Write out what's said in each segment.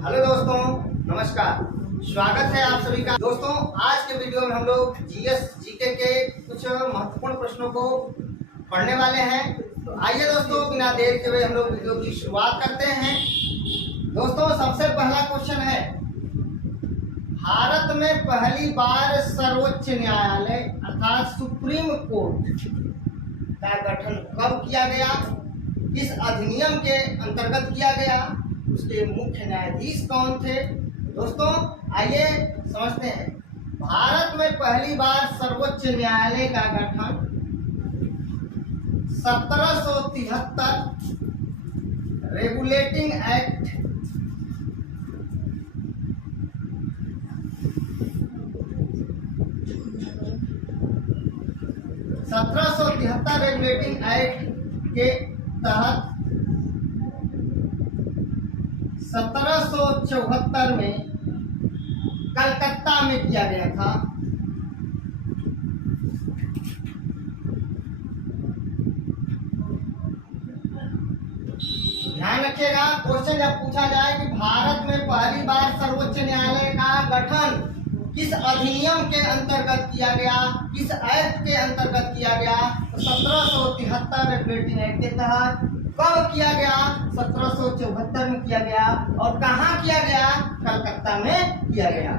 Hello दोस्तों, नमस्कार। स्वागत है आप सभी का। दोस्तों, आज के वीडियो में हम लोग जीएस जीके के कुछ महत्वपूर्ण प्रश्नों को पढ़ने वाले हैं। तो आइए दोस्तों, बिना देर के हुए हम लोग वीडियो की शुरुआत करते हैं। दोस्तों, सबसे पहला क्वेश्चन है, भारत में पहली बार सर्वोच्च न्यायालय अर्थात सुप्रीम कोर्ट का गठन कब किया गया, किस अधिनियम के अंतर्गत किया गया, उसके मुख्य न्यायाधीश कौन थे। दोस्तों, आइए समझते हैं। भारत में पहली बार सर्वोच्च न्यायालय का गठन 1773 रेगुलेटिंग एक्ट 1773 रेगुलेटिंग एक्ट के तहत 1774 में कलकत्ता में किया गया था। ध्यान रखिएगा, क्वेश्चन जब पूछा जाए कि भारत में पहली बार सर्वोच्च न्यायालय का गठन किस अधिनियम के अंतर्गत किया गया, किस एक्ट के अंतर्गत किया गया, तो 1773 रेगुलेटिंग एक्ट के तहत कब किया गया, 1774 में किया गया। और कहाँ किया गया, कलकत्ता में किया गया।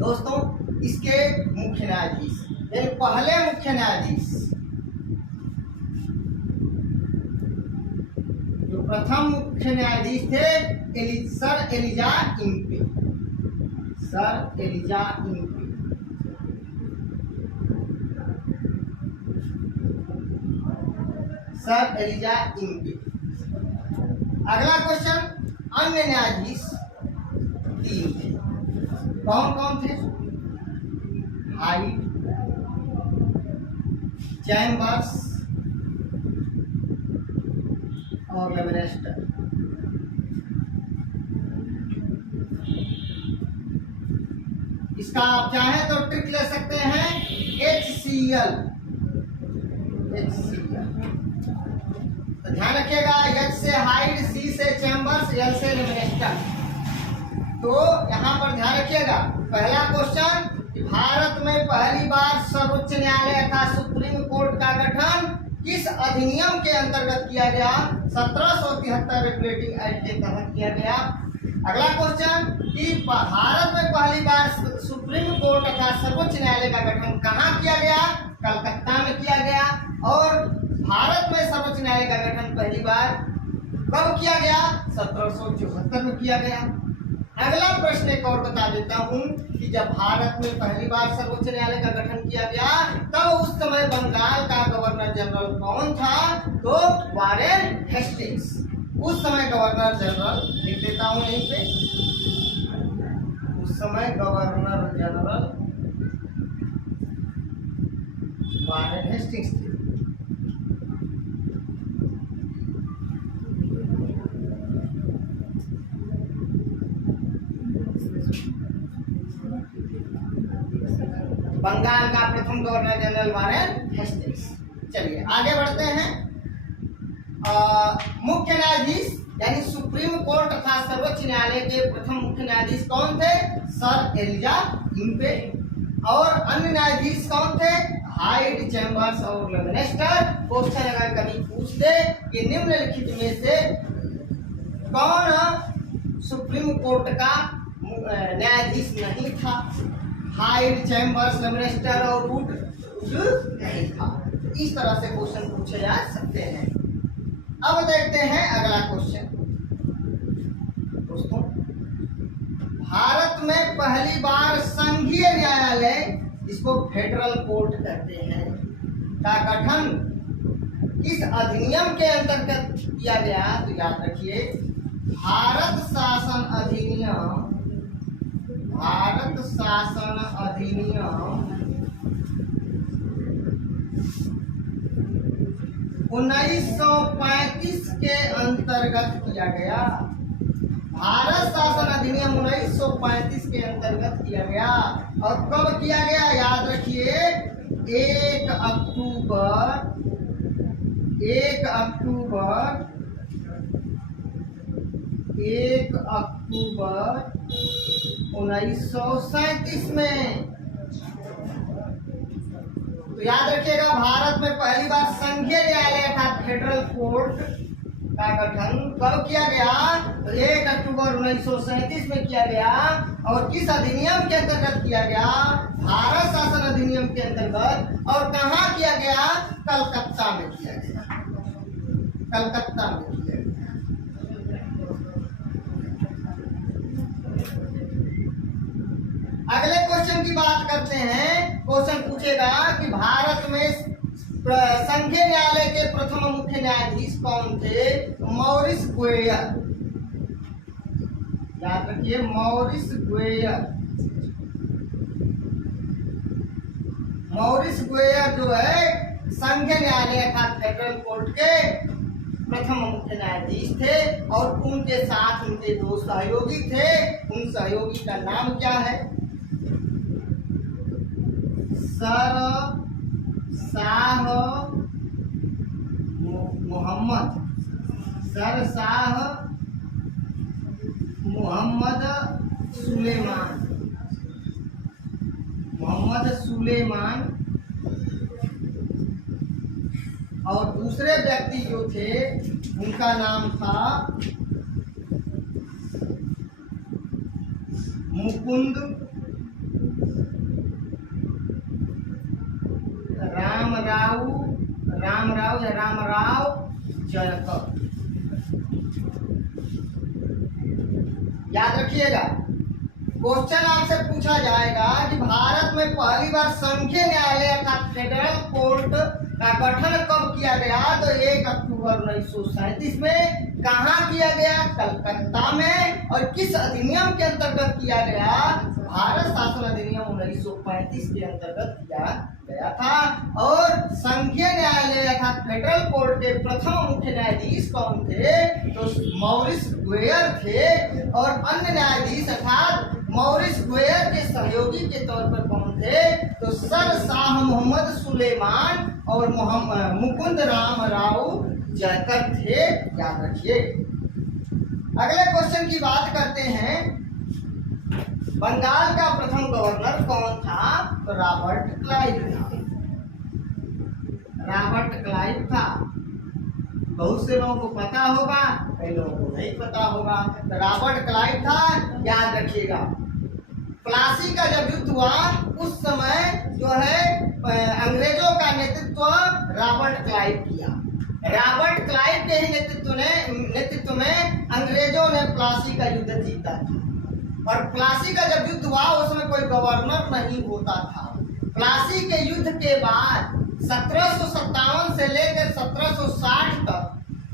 दोस्तों, इसके मुख्य न्यायाधीश यानी पहले मुख्य न्यायाधीश, जो प्रथम मुख्य न्यायाधीश थे, sir Elijah Impey. Sir Elijah Impey. Sir Elijah Impey. अगला क्वेश्चन, अन्य न्यायाधीश 3 थे। कौन कौन थे? हाइट, चैम्बर्स और लेवेनेस्टर। इसका आप चाहें तो ट्रिक ले सकते हैं, HCL। तो ध्यान रखिएगा, H से हाइट, C से चैम्बर्स, L से लेवेनेस्टर। तो यहाँ पर ध्यान रखिएगा, पहला क्वेश्चन, भारत में पहली बार सर्वोच्च न्यायालय का सुप्रीम कोर्ट का गठन किस अधिनियम के अंतर्गत किया गया, 1773 रेगुलेटिंग एक्ट के तहत किया गया। अगला क्वेश्चन कि भारत में पहली बार सुप्रीम कोर्ट अर्थात सर्वोच्च न्यायालय का गठन कहाँ किया गया, कलकत्ता में किया गया। और भारत में सर्वोच्च न्यायालय का गठन पहली बार कब किया गया, 1774 में किया गया। अगला प्रश्न एक और बता देता हूं कि जब भारत में पहली बार सर्वोच्च न्यायालय का गठन किया गया, तब उस समय बंगाल का गवर्नर जनरल कौन था, तो वारेन हेस्टिंग्स। उस समय गवर्नर जनरल, लिख देता हूं यहीं पे, उस समय गवर्नर जनरल वारेन हेस्टिंग्स थे। बंगाल का प्रथम गवर्नर जनरल वारेन हेस्टिंग्स। चलिए आगे बढ़ते हैं। मुख्य न्यायाधीश यानी सुप्रीम कोर्ट तथा सर्वोच्च न्यायालय के प्रथम मुख्य न्यायाधीश कौन थे, सर एलिजा इम्पे। और अन्य न्यायाधीश कौन थे, हाइट, चैम्बर्स और लेवेनेस्टर। क्वेश्चन अगर कभी पूछ दे कि निम्नलिखित में से कौन सुप्रीम कोर्ट का न्यायाधीश नहीं था, हाइट, चैम्बर्स, लेवेनेस्टर और वुड नहीं था। इस तरह से क्वेश्चन पूछे जा सकते हैं। अब देखते हैं अगला क्वेश्चन। दोस्तों, भारत में पहली बार संघीय न्यायालय, जिसको फेडरल कोर्ट कहते हैं, का गठन किस अधिनियम के अंतर्गत किया गया, तो याद रखिए, भारत शासन अधिनियम, भारत शासन अधिनियम 1935 के अंतर्गत किया गया। भारत शासन अधिनियम 1935 के अंतर्गत किया गया। और कब किया गया, याद रखिए, 1 अक्टूबर 1 अक्टूबर 1 अक्टूबर 1937 में। तो याद रखिएगा, भारत में पहली बार संघीय न्यायालय अर्थात फेडरल कोर्ट का गठन कब किया गया? तो 1 अक्टूबर 1937 में किया गया। और किस अधिनियम के अंतर्गत किया गया? भारत शासन अधिनियम के अंतर्गत। और कहाँ किया गया? कलकत्ता में किया गया। कलकत्ता में किया गया। अगले क्वेश्चन की बात करते हैं। क्वेश्चन पूछेगा कि भारत में संघीय न्यायालय के प्रथम मुख्य न्यायाधीश कौन थे? मॉरिस ग्वेयर। याद रखिए, मॉरिस ग्वेयर। मॉरिस ग्वेयर जो है संघीय न्यायालय अर्थात फेडरल कोर्ट के प्रथम मुख्य न्यायाधीश थे। और उनके साथ उनके 2 सहयोगी थे। उन सहयोगी का नाम क्या है? सर शाह मोहम्मद। सर शाह मोहम्मद सुलेमान। मोहम्मद सुलेमान। और दूसरे व्यक्ति जो थे उनका नाम था मुकुंद रामराव जयकर। याद रखिएगा, क्वेश्चन आपसे पूछा जाएगा कि भारत में पहली बार संघीय न्यायालय अर्थात फेडरल कोर्ट का गठन कब किया गया? तो 1 अक्टूबर 1937 में। कहाँ किया गया? कलकत्ता में। और किस अधिनियम के अंतर्गत किया गया? भारत शासन अधिनियम 1935 के अंतर्गत किया गया था। और संघीय न्यायालय अर्थात फेडरल कोर्ट के प्रथम मुख्य न्यायाधीश कौन थे? तो मॉरिस ग्वेयर थे। और अन्य न्यायाधीश अर्थात मॉरिस ग्वेयर के सहयोगी के तौर पर कौन थे? तो सर शाह मोहम्मद सुलेमान और मुकुंद रामराव जयकर थे। याद रखिए। अगले क्वेश्चन की बात करते हैं। बंगाल का प्रथम गवर्नर कौन था? तो रॉबर्ट क्लाइव था। रॉबर्ट क्लाइव था। बहुत से लोगों को पता होगा, कई लोगों को नहीं पता होगा। तो रॉबर्ट क्लाइव था। याद रखिएगा, प्लासी का जब युद्ध हुआ उस समय जो है अंग्रेजों का नेतृत्व रॉबर्ट क्लाइव किया। रॉबर्ट क्लाइव के ही नेतृत्व में अंग्रेजों ने प्लासी का युद्ध जीता था। और प्लासी का जब युद्ध हुआ उसमें कोई गवर्नर नहीं होता था। प्लासी के युद्ध के बाद 1757 से लेकर 1760 तक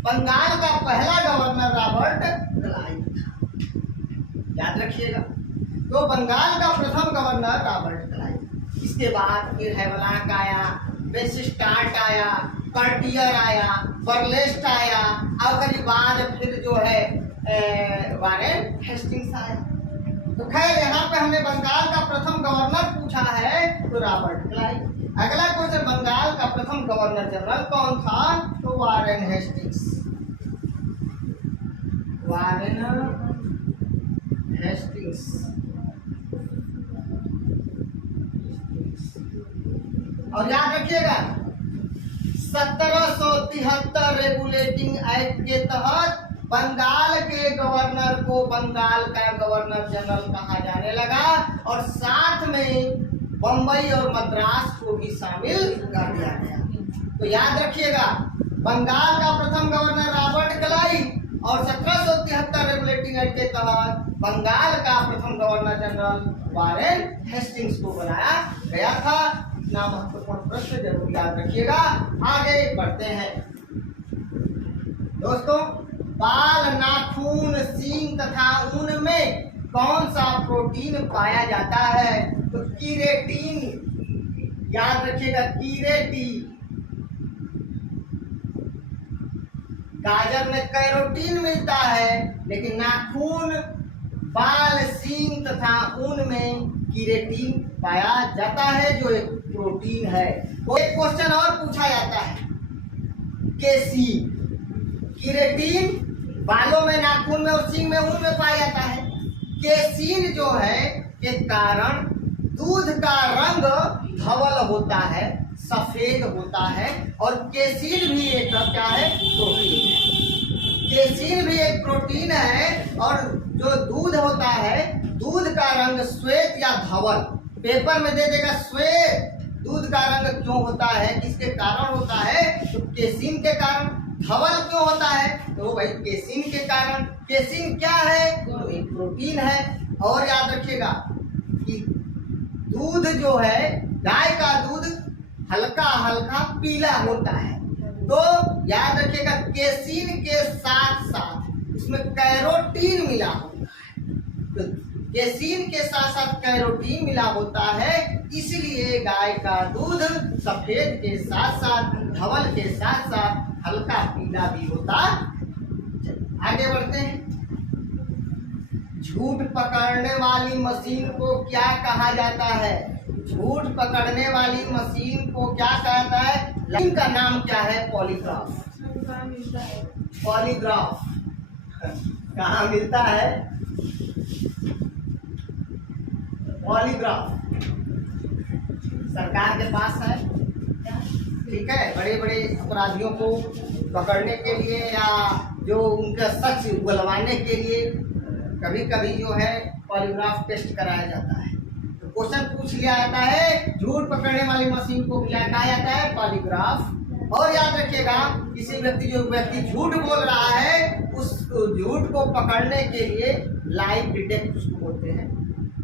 बंगाल का पहला गवर्नर रॉबर्ट क्लाइव था। याद रखिएगा, तो बंगाल का प्रथम गवर्नर रॉबर्ट क्लाइव। इसके बाद फिर हैवलॉक आया, वेस्टस्टार्ट आया, कार्टियर आया, बर्लेस्ट आया, और करीब बाद फिर जो है वारेन हेस्टिंग्स आया। तो खैर यहाँ पे हमने बंगाल का प्रथम गवर्नर पूछा है, तो रॉबर्ट क्लाइव। अगला क्वेश्चन, बंगाल का प्रथम गवर्नर जनरल कौन था? तो वारेन हेस्टिंग्स। Warren Hastings. और याद रखिएगा, 1773 रेगुलेटिंग एक्ट के तहत बंगाल के गवर्नर को बंगाल का गवर्नर जनरल कहा जाने लगा। और साथ में बंबई और मद्रास को भी शामिल कर दिया गया। तो याद रखिएगा, बंगाल का प्रथम गवर्नर रॉबर्ट क्लाइव और 1773 रेगुलेटिंग एक्ट के तहत बंगाल का प्रथम गवर्नर जनरल वारेन हेस्टिंग्स को बनाया गया था। इतना महत्वपूर्ण प्रश्न जरूर याद रखिएगा। आगे बढ़ते हैं दोस्तों। बाल, नाखून, सींग तथा ऊन में कौन सा प्रोटीन पाया जाता है? तो कीरेटिन। याद रखिएगा, कीरेटिन। गाजर में कैरोटीन मिलता है, लेकिन नाखून, बाल, सींग तथा ऊन में कीरेटिन पाया जाता है, जो एक प्रोटीन है। एक क्वेश्चन और पूछा जाता है, केसी, कीरेटिन बालों में, नाखून में और सींग में, ऊन में पाया जाता है। केसीन जो है के कारण दूध का रंग धवल होता है, सफेद होता है। और केसीन भी एक क्या है? प्रोटीन है। केसीन भी एक प्रोटीन है। और जो दूध होता है, दूध का रंग श्वेत या धवल, पेपर में दे देगा श्वेत। दूध का रंग क्यों होता है, किसके कारण होता है? तो केसीन के कारण। धवल क्यों होता है? तो भाई केसीन के कारण। केसीन क्या है? तो एक प्रोटीन है। और याद रखिएगा कि दूध जो है, गाय का दूध हल्का हल्का पीला होता है। तो याद रखिएगा केसीन के साथ साथ उसमें कैरोटीन मिला होता है। तो केसीन के साथ साथ कैरोटीन मिला होता है, इसलिए गाय का दूध सफेद के साथ साथ, धवल के साथ साथ हल्का पीला भी होता। आगे बढ़ते हैं। झूठ पकड़ने वाली मशीन को क्या कहा जाता है? झूठ पकड़ने वाली मशीन को क्या कहता है? इनका नाम क्या है? पॉलीग्राफ। पॉलीग्राफ कहाँ मिलता है? पॉलीग्राफ सरकार के पास है, ठीक है। बड़े बड़े अपराधियों को पकड़ने के लिए या जो उनका सच उगलवाने के लिए कभी कभी जो है पॉलीग्राफ टेस्ट कराया जाता है। तो क्वेश्चन पूछ लिया जाता है, झूठ पकड़ने वाली मशीन को क्या कहा जाता है? पॉलीग्राफ। और याद रखिएगा, किसी जो व्यक्ति झूठ बोल रहा है, उस झूठ को पकड़ने के लिए लाइव डिटेक्टर उसको बोलते हैं,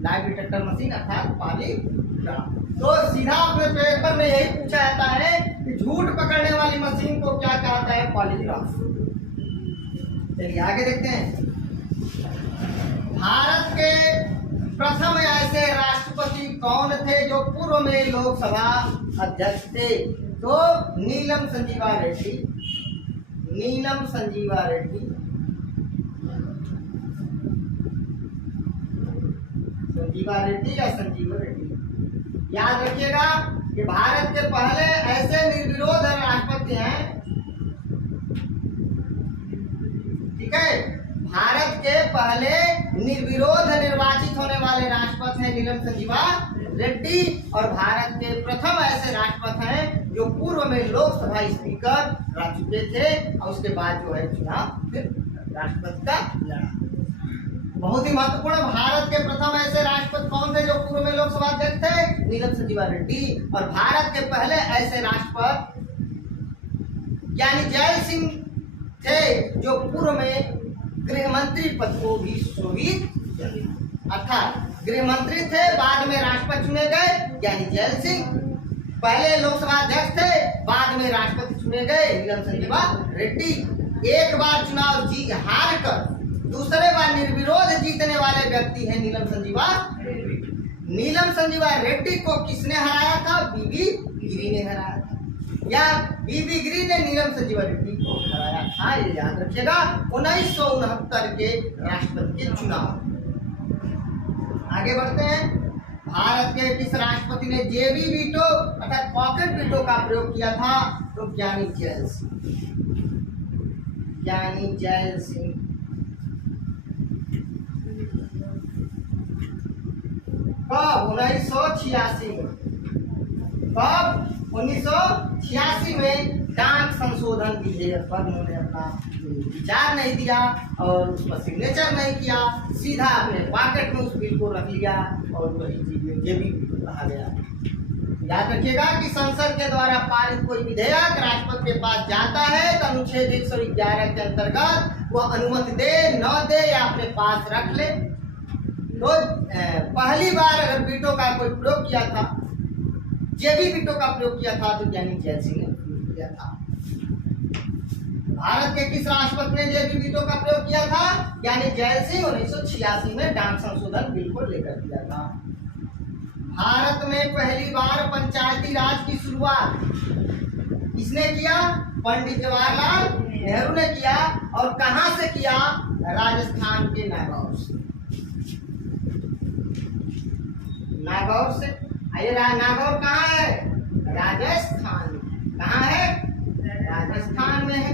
लाइव डिटेक्टर मशीन अर्थात पॉलीग्राफ। तो सीधा अपने पेपर में यही पूछा जाता है कि झूठ पकड़ने वाली मशीन को क्या कहता है? पॉलीग्राफ। चलिए आगे देखते हैं। भारत के प्रथम ऐसे राष्ट्रपति कौन थे जो पूर्व में लोकसभा अध्यक्ष थे? तो नीलम संजीवा रेड्डी। नीलम संजीवा रेड्डी। संजीवा रेड्डी या संजीवा रेड्डी। याद रखिएगा कि भारत के पहले ऐसे निर्विरोध राष्ट्रपति हैं, ठीक है। भारत के पहले निर्विरोध निर्वाचित होने वाले राष्ट्रपति हैं नीलम संजीवा रेड्डी। और भारत के प्रथम ऐसे राष्ट्रपति हैं जो पूर्व में लोकसभा स्पीकर रह चुके थे और उसके बाद जो है चुनाव राष्ट्रपति का लड़ा। बहुत ही महत्वपूर्ण। भारत के प्रथम ऐसे राष्ट्रपति कौन थे जो पूर्व में लोकसभा अध्यक्ष थे? नीलम संजीवा रेड्डी। और भारत के पहले ऐसे राष्ट्रपति यानी जैल सिंह थे जो पूर्व में गृह मंत्री पद को भी शोभित, अर्थात गृह मंत्री थे, बाद में राष्ट्रपति चुने गए, यानी जैल सिंह। पहले लोकसभा अध्यक्ष थे, बाद में राष्ट्रपति चुने गए नीलम संजीवा रेड्डी। एक बार चुनाव हार कर दूसरे बार निर्विरोध जीतने वाले व्यक्ति हैं नीलम संजीवा रेड्डी। नीलम संजीवा रेड्डी को किसने हराया था? बीबी गिरी ने हराया था, या बीबी गिरी ने नीलम संजीवा रेड्डी को हराया था। ये याद रखिएगा 1969 के राष्ट्रपति के चुनाव। आगे बढ़ते हैं। भारत के किस राष्ट्रपति ने जेबी वीटो अर्थात पॉकेट वीटो का प्रयोग किया था? तो ज्ञानी जैल सिंह। ज्ञानी जैल सिंह। कब? 1986 में। कब? 1986 में डाक संशोधन विधेयक पर उन्होंने अपना विचार नहीं दिया और उस पर सिग्नेचर नहीं किया, सीधा अपने पॉकेट में उस बिल को रख लिया और वही चीज जेबी बिल कहा गया। याद रखिएगा कि संसद के द्वारा पारित कोई विधेयक राष्ट्रपति के पास जाता है तो अनुच्छेद 111 के अंतर्गत वो अनुमति दे न दे या अपने पास रख ले। तो पहली बार अगर वीटो का कोई प्रयोग किया था, जेबी वीटो का प्रयोग किया था, तो ज्ञानी जैल सिंह ने किया था। भारत के किस राष्ट्रपति ने जेबी वीटो का प्रयोग किया था? ज्ञानी जैल सिंह 1986 में डाक संशोधन बिल को लेकर किया था। भारत में पहली बार पंचायती राज की शुरुआत किसने किया? पंडित जवाहरलाल नेहरू ने किया। और कहां से किया? राजस्थान के नागौर से। नागौर से। आइए, नागौर कहाँ है? राजस्थान। कहाँ है? राजस्थान में है।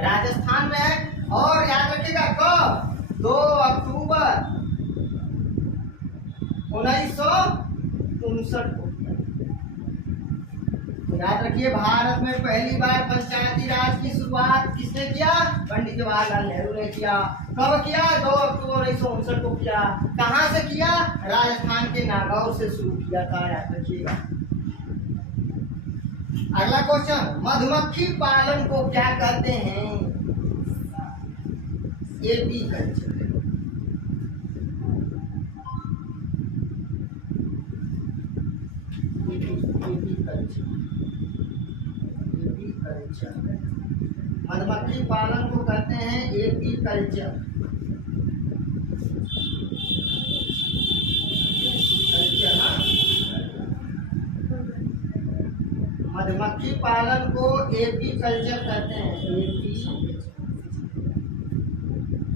राजस्थान में है। और याद रखिएगा कब 2 अक्टूबर 1959 को। याद रखिए भारत में पहली बार पंचायती राज की शुरुआत किसने किया? पंडित जवाहरलाल नेहरू ने किया। कब किया? 2 अक्टूबर 1959 को किया। कहां से किया? राजस्थान के नागौर से शुरू किया था, याद रखिएगा। अगला क्वेश्चन, मधुमक्खी पालन को क्या कहते हैं? AP culture. मधुमक्खी पालन को कहते हैं एपी कल्चर। मधुमक्खी पालन को एपी कल्चर कहते हैं। एपी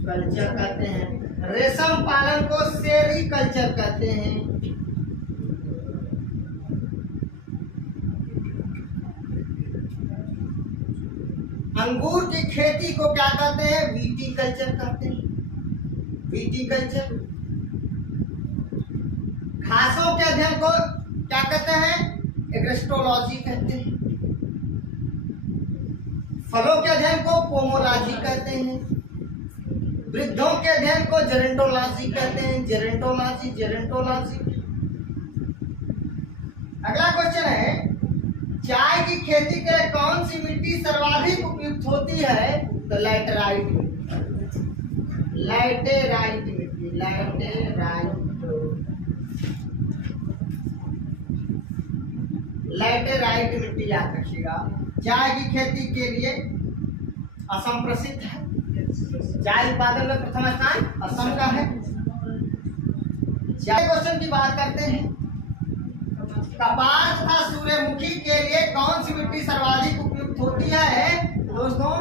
कल्चर कहते हैं। रेशम पालन को सेरी कल्चर कहते हैं। अंगूर की खेती को क्या कहते हैं? वीटी कल्चर कहते हैं। VT culture. घासों के अध्ययन को क्या कहते हैं? एग्रेस्टोलॉजी कहते हैं। फलों के अध्ययन को पोमोलॉजी कहते हैं। वृद्धों के अध्ययन को जेरेंटोलॉजी कहते हैं। Gerontology, gerontology. अगला क्वेश्चन है, चाय की खेती के लिए कौन सी मिट्टी सर्वाधिक उपयुक्त होती है? तो लैटेराइट मिट्टी। लैटेराइट मिट्टी। लैटेराइट मिट्टी याद रखिएगा। चाय की खेती के लिए असम प्रसिद्ध है। चाय उत्पादन में प्रथम स्थान असम का है। चाय क्वेश्चन की बात करते हैं। कपास तथा सूर्यमुखी के लिए कौन सी मिट्टी सर्वाधिक उपयुक्त होती है? दोस्तों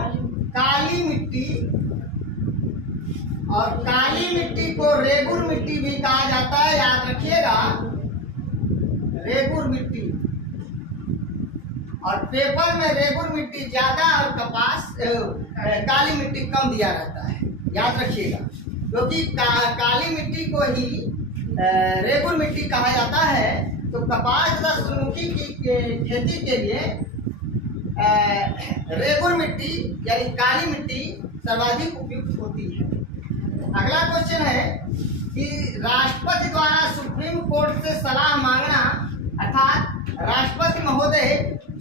काली मिट्टी। और काली मिट्टी को रेगुर मिट्टी भी कहा जाता है, याद रखिएगा। रेगुर मिट्टी। और पेपर में रेगुर मिट्टी ज्यादा और कपास काली मिट्टी कम दिया रहता है, याद रखिएगा। क्योंकि काली मिट्टी को ही रेगुर मिट्टी कहा जाता है। तो कपास तथा सूर्यमुखी की खेती के लिए रेगुर मिट्टी यानी काली मिट्टी सर्वाधिक उपयुक्त होती है। अगला क्वेश्चन है कि राष्ट्रपति द्वारा सुप्रीम कोर्ट से सलाह मांगना, अर्थात राष्ट्रपति महोदय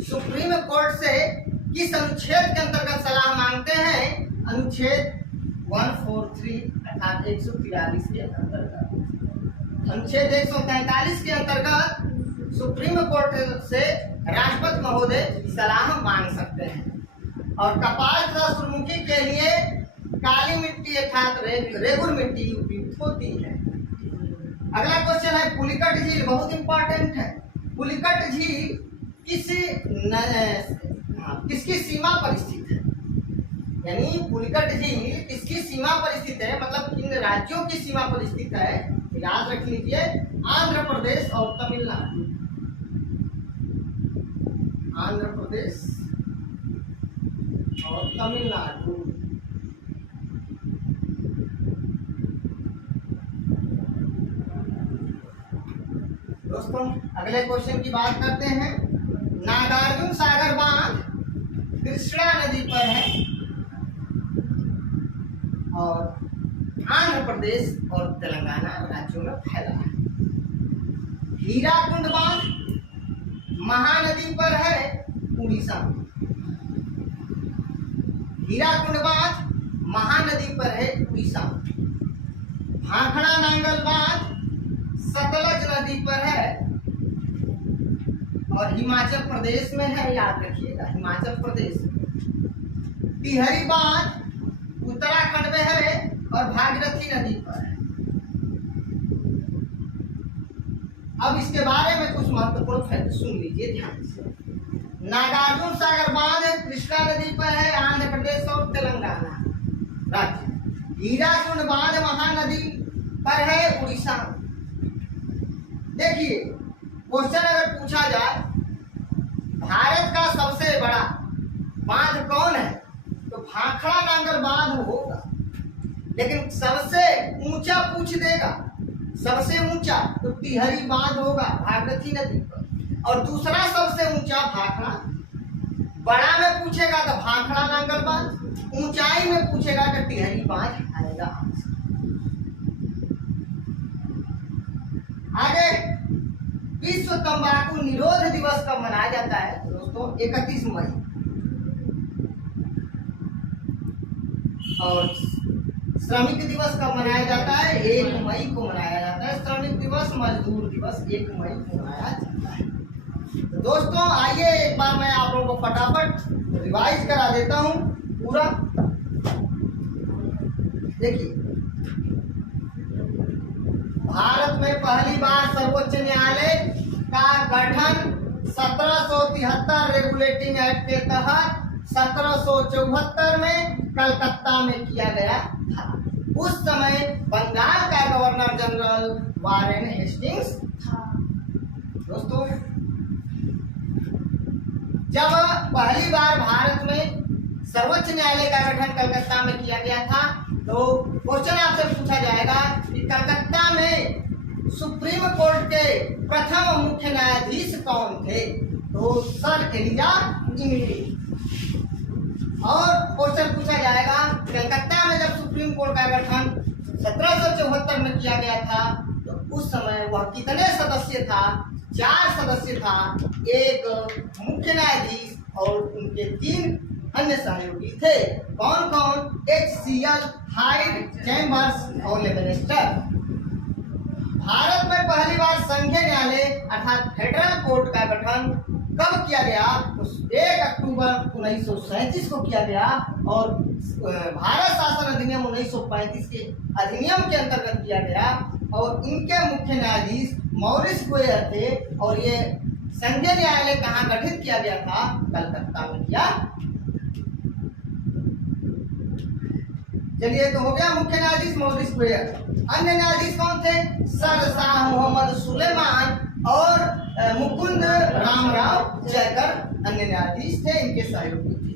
सुप्रीम कोर्ट से किस अनुच्छेद के अंतर्गत सलाह मांगते हैं? अनुच्छेद 143 अर्थात 143 के अंतर्गत। अनुच्छेद 143 के अंतर्गत सुप्रीम कोर्ट से राष्ट्रपति महोदय सलाह मांग सकते हैं। और कपास तथा सूर्यमुखी के लिए काली मिट्टी अर्थात रेगुर मिट्टी उपयुक्त होती है। अगला क्वेश्चन है, पुलिकट झील बहुत इंपॉर्टेंट है। पुलिकट झील किसकी सीमा पर स्थित है? यानी पुलिकट झील किसकी सीमा पर स्थित है, मतलब किन राज्यों की सीमा पर स्थित है? याद रख लीजिए, आंध्र प्रदेश और तमिलनाडु। आंध्र प्रदेश और तमिलनाडु। दोस्तों अगले क्वेश्चन की बात करते हैं। नागार्जुन सागर बांध कृष्णा नदी पर है और आंध्र प्रदेश और तेलंगाना राज्यों में फैला है। हीराकुंड बांध महानदी पर है उड़ीसा में। हीराकुंड बांध महानदी पर है उड़ीसा में। भाखड़ा नांगल बांध सतलज नदी पर है और हिमाचल प्रदेश में है, याद रखिएगा, हिमाचल प्रदेश। टिहरी बांध उत्तराखंड में है और भागीरथी नदी पर है। अब इसके बारे में कुछ महत्वपूर्ण फैक्ट सुन लीजिए ध्यान से। नागार्जुन सागर बांध कृष्णा नदी पर है, आंध्र प्रदेश और तेलंगाना राज्य। हीराकुंड बांध महानदी पर है उड़ीसा। देखिए क्वेश्चन अगर पूछा जाए भारत का सबसे बड़ा बांध कौन है, तो भाखड़ा नांगर बांध होगा, लेकिन सबसे ऊंचा पूछ देगा, सबसे ऊंचा तो टिहरी बांध होगा भागीरथी नदी पर, और दूसरा सबसे ऊंचा भाखड़ा। बड़ा में पूछेगा तो भाखड़ा नांगर बांध, ऊंचाई में पूछेगा तो टिहरी बांध आएगा। आगे विश्व तंबाकू निरोध दिवस कब मनाया जाता है दोस्तों? 31 मई। और श्रमिक दिवस कब मनाया जाता है? 1 मई को मनाया जाता है। श्रमिक दिवस, मजदूर दिवस 1 मई को मनाया जाता है। तो दोस्तों आइए एक बार मैं आप लोगों को फटाफट रिवाइज करा देता हूं पूरा। देखिए, भारत में पहली बार सर्वोच्च न्यायालय का गठन 1773 रेगुलेटिंग एक्ट के तहत 1774 में कलकत्ता में किया गया था। उस समय बंगाल का गवर्नर जनरल वारेन हेस्टिंग्स था। दोस्तों जब पहली बार भारत में सर्वोच्च न्यायालय का गठन कलकत्ता में किया गया था, तो क्वेश्चन आपसे पूछा जाएगा कि कलकत्ता में सुप्रीम कोर्ट के प्रथम मुख्य न्यायाधीश कौन थे? तो सर एलिजा इमली। और क्वेश्चन पूछा जाएगा कलकत्ता में जब सुप्रीम कोर्ट का गठन 1774 में किया गया था, तो उस समय वह कितने सदस्य था? 4 सदस्य था, एक मुख्य न्यायाधीश और उनके 3 अन्य सहयोगी थे। कौन कौन? HCL, हाइड, चैम्बर्स और लेवेनिस्टर। भारत में पहली बार संघीय न्यायालय अर्थात फेडरल कोर्ट का गठन कब किया गया? 1 अक्टूबर 1937 को किया गया, और भारत शासन अधिनियम 1935 के अधिनियम के अंतर्गत किया गया। और इनके मुख्य न्यायाधीश मॉरिस गोयर थे, और ये संघीय न्यायालय कहाँ गठित किया गया था? कलकत्ता में किया। चलिए, तो हो गया मुख्य न्यायाधीश मॉरिस गोयर। अन्य न्यायाधीश कौन थे? सर शाह मोहम्मद सुलेमान और मुकुंद रामराव जयकर अन्य न्यायाधीश थे, इनके सहयोगी थे।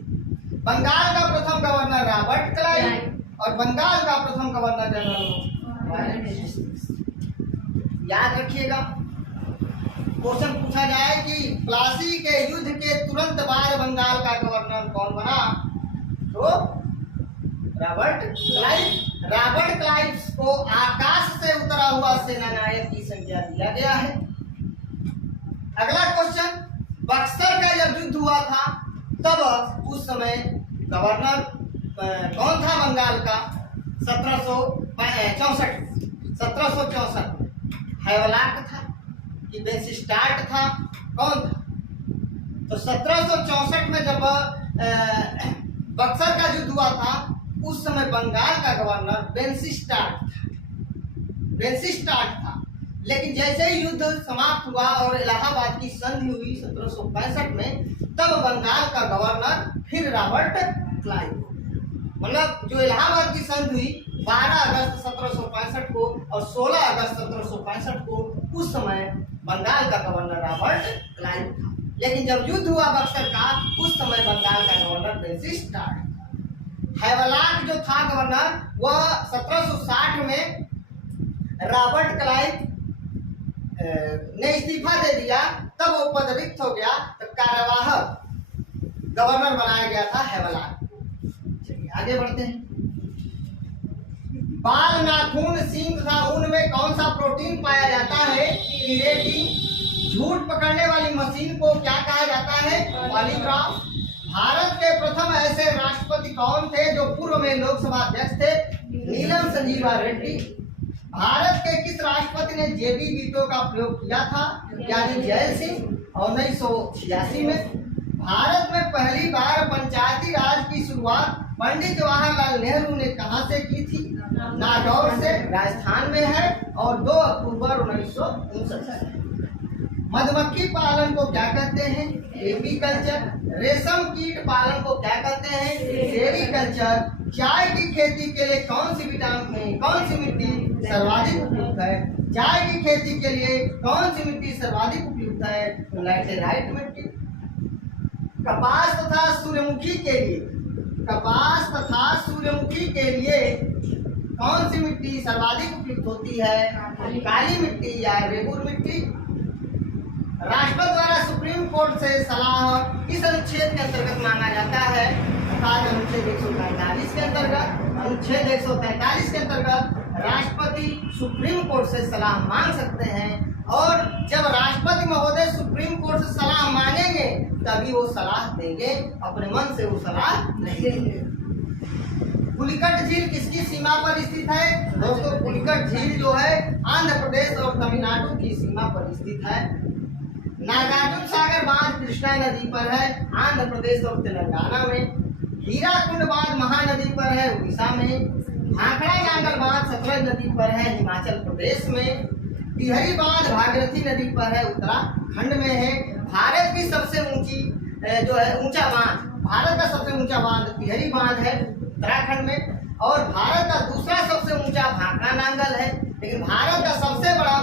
बंगाल का प्रथम गवर्नर रॉबर्ट क्लाइव और बंगाल का प्रथम गवर्नर जनरल वारेन हेस्टिंग्स। याद रखिएगा, क्वेश्चन पूछा जाए कि प्लासी के युद्ध के तुरंत बाद बंगाल का गवर्नर कौन बना? तो रॉबर्ट क्लाइव। रॉबर्ट क्लाइव को आकाश से उतरा हुआ सेना नायक की संज्ञा दिया गया है। अगला क्वेश्चन, बक्सर का जब युद्ध हुआ था तब उस समय गवर्नर कौन था बंगाल का? 1764 हैवलाक था कि बेंसिस्टार्ट था? कौन था? तो 1764 में जब बक्सर का युद्ध हुआ था, उस समय बंगाल का गवर्नर बेंसिस्टार्ट था। लेकिन जैसे ही युद्ध समाप्त हुआ और इलाहाबाद की संधि हुई 1765 में, तब बंगाल का गवर्नर फिर रॉबर्ट क्लाइव। मतलब जो इलाहाबाद की संधि हुई 12 अगस्त 1765 को और 16 अगस्त 1765 को, उस समय बंगाल का गवर्नर रॉबर्ट क्लाइव था। लेकिन जब युद्ध हुआ बक्सर का, उस समय बंगाल का गवर्नर बेंसिस्टार्ट। हैवलाक जो था गवर्नर, वह 1760 में रॉबर्ट क्लाइव ने इस्तीफा दे दिया, तब वो पद रिक्त हो गया, तो कार्यवाहक गवर्नर बनाया गया था हैवलाक। चलिए आगे बढ़ते हैं। बाल, नाखून, सींग तथा ऊन में कौन सा प्रोटीन पाया जाता है? केराटिन। झूठ पकड़ने वाली मशीन को क्या कहा जाता है? पॉलीग्राफ। भारत के प्रथम ऐसे राष्ट्रपति कौन थे जो पूर्व में लोकसभा अध्यक्ष थे? नीलम संजीवा रेड्डी। भारत के किस राष्ट्रपति ने जेबी वीटो का प्रयोग किया था? यानी जैल सिंह। 1986 में। भारत में पहली बार पंचायती राज की शुरुआत पंडित जवाहरलाल नेहरू ने कहां से की थी? नागौर से, राजस्थान में है, और 2 अक्टूबर 1959। मधुमक्खी पालन को क्या कहते हैं? एपीकल्चर। रेशम कीट पालन को क्या कहते हैं? सेरीकल्चर। चाय की खेती के लिए कौन सी मिट्टी सर्वाधिक उपयुक्त है? चाय की खेती के लिए कौन सी मिट्टी सर्वाधिक उपयुक्त है? लैटेराइट मिट्टी। कपास तथा सूर्यमुखी के लिए कपास तथा सूर्यमुखी के लिए कौन सी मिट्टी सर्वाधिक उपयुक्त होती है? काली मिट्टी या रेगुर मिट्टी? राष्ट्रपति द्वारा सुप्रीम कोर्ट से सलाह किस अनुच्छेद के अंतर्गत मांगा जाता है? अर्थात अनुच्छेद 143 के अंतर्गत। अनुच्छेद 143 के अंतर्गत राष्ट्रपति सुप्रीम कोर्ट से सलाह मांग सकते हैं, और जब राष्ट्रपति महोदय सुप्रीम कोर्ट से सलाह मांगेंगे तभी वो सलाह देंगे, अपने मन से वो सलाह नहीं देंगे। पुलिकट झील किसकी सीमा पर स्थित है? दोस्तों, पुलिकट झील जो है आंध्र प्रदेश और तमिलनाडु की सीमा पर स्थित है। नागार्जुन सागर बांध कृष्णा नदी पर है, आंध्र प्रदेश और तेलंगाना में। हीराकुंड बांध महानदी पर है, उड़ीसा में। भाखड़ा नांगल बांध सतलज नदी पर है, हिमाचल प्रदेश में। टिहरी बांध भागीरथी नदी पर है, उत्तराखंड में है। भारत की सबसे ऊंची जो है ऊंचा बांध, भारत का सबसे ऊंचा बांध टिहरी बांध है, उत्तराखंड में। और भारत का दूसरा सबसे ऊंचा भाखड़ा नांगल है, लेकिन भारत का सबसे बड़ा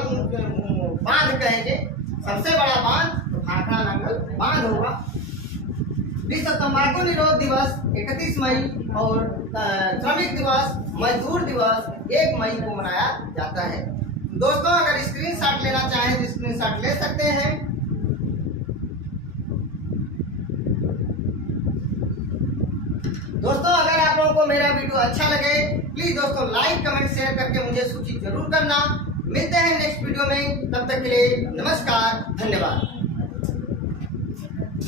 बांध कहेंगे, सबसे बड़ा बांध भाखड़ा नांगल बांध होगा। विश्व तंबाकू निरोध दिवस 31 मई और श्रमिक दिवस, मजदूर दिवस 1 मई को मनाया जाता है। दोस्तों, अगर स्क्रीनशॉट लेना चाहें तो स्क्रीनशॉट ले सकते हैं। दोस्तों, अगर आप लोगों को मेरा वीडियो अच्छा लगे प्लीज दोस्तों लाइक कमेंट शेयर करके मुझे सूचित जरूर करना। मिलते हैं नेक्स्ट वीडियो में, तब तक के लिए नमस्कार, धन्यवाद।